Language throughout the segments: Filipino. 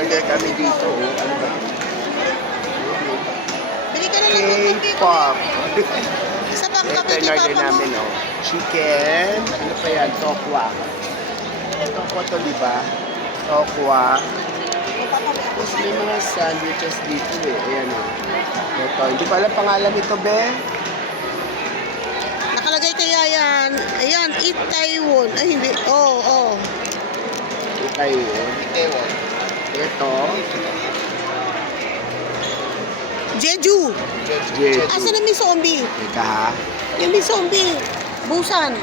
Order kami dito. Ano ba? Bili ka na lang ng cookie ko. K-pop. Isa pang Ito kape yung kay order Papa mo. namin, oh. Chicken. Ano pa yan? Tokwa. Tokwa to, di ba? Tokwa. Tapos may mga sandwiches dito eh. Ayan, oh. Ito. Hindi ko alam pangalan nito, be. Nakalagay kaya yan. Ayan, Eat Taiwan. Ay, hindi. Oo. Taiwan. Ito. Jeju. Jeju. Asan na may zombie? Teka ha. Yung may zombie. Busan.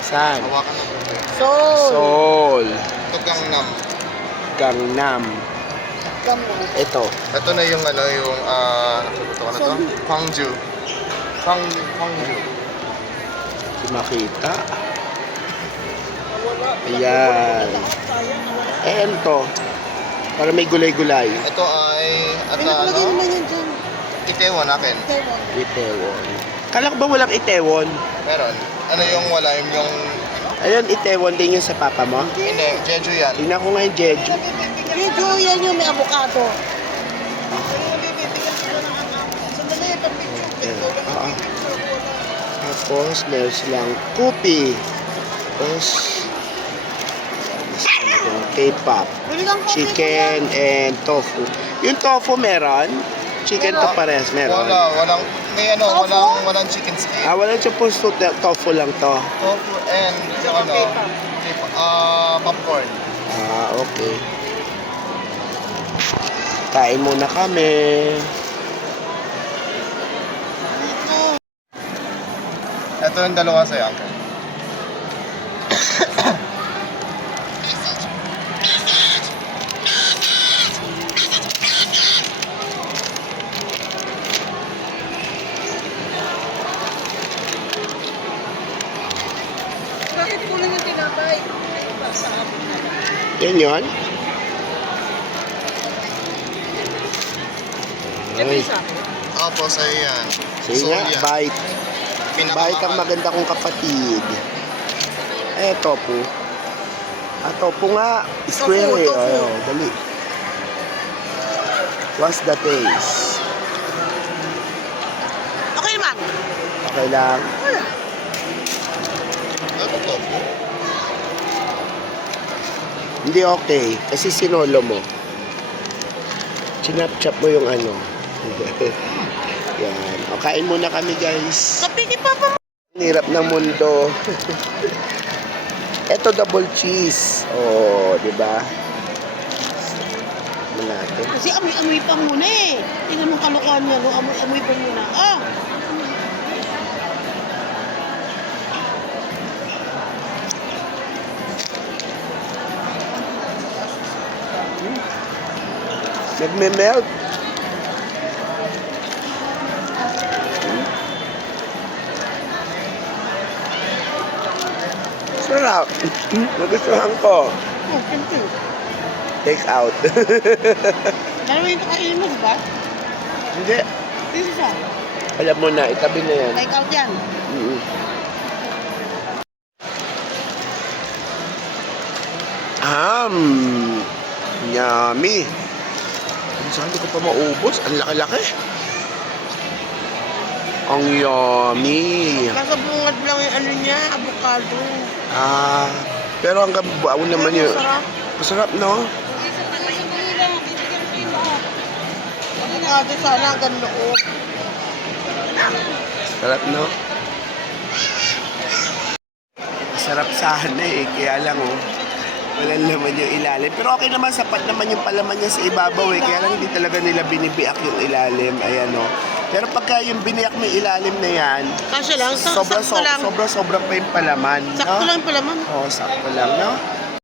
Saan? Hawakan ng buhay. Seoul. Seoul. Ito Gangnam. Gangnam. Ito. Ito na yung ano, yung nakalimutan ko na to. Gwangju. Gwangju. Hindi makita. Ayan. Ayan to. Para may gulay-gulay. Ito ay Ay, nakalagay naman yan dyan. Itaewon akin. Taiwan. Itaewon. Kala ko ba walang Itaewon? Meron. Ano yung wala yung Ayun, Itaewon din yun sa papa mo. hindi, Jeju yan. Tingnan ko nga yung Jeju. Jeju, yan yung may avocado. Ayan. Oo. Tapos, meron silang kupi. Tapos, K-pop. Bili kang coffee Chicken and tofu. Yung tofu meron? Chicken to pares meron? Walang, may ano, Tofu? walang chicken steak. Walang chupon soup, tofu lang to. Tofu and yung ano, popcorn. Okay. Kain muna kami. Ito yung dalawa sa'yo, uncle. Bakit kulang yung tinapay? Yan yun? Ay, Opo, sa'yo yan. sige nga, yan. bite. Bite ang maganda kong kapatid. Tofu. Tofu nga. Square eh. Tofu. Ayaw, dali. What's the taste? Okay naman. Okay lang. Ano tofu? Hindi okay. Kasi sinolo mo. Chinap-chap mo yung ano. Yan. O, kain muna kami, guys. Kape kay Papa mo. Ang hirap ng mundo. Ito, double cheese. Oh, di ba? Ano natin? Kasi amoy-amoy pa muna eh. Tingnan mo kalokohan niya, no? Amoy-amoy pa muna. Nagme-melt. Sarap. Nagustuhan ko. Oh, siyempre. Take out. Dalawa yung kakainin mo, di ba? Hindi. This is all. Alam mo na, itabi na yan. Take out yan. Mm-mm. Yummy. Saan ko pa maubos? Ang laki-laki. Ang yummy. Nasa bungad lang yung ano niya, avocado. Pero hanggang buwan naman yun. Masarap. Masarap, no? Avocado sana hanggang loob. Sarap, no? Sarap sana eh. Kaya lang, oh. Walang laman yung ilalim. Pero okay naman, sapat naman yung palaman niya sa ibabaw eh. Kaya lang hindi talaga nila binibiak yung ilalim. Ayan, oh. Pero pagka yung biniyak mo yung ilalim na yan, Kasi lang, sakto lang. sobra pa yung palaman. Sakto no? lang pala, ma'am. Oo, sakto lang, no?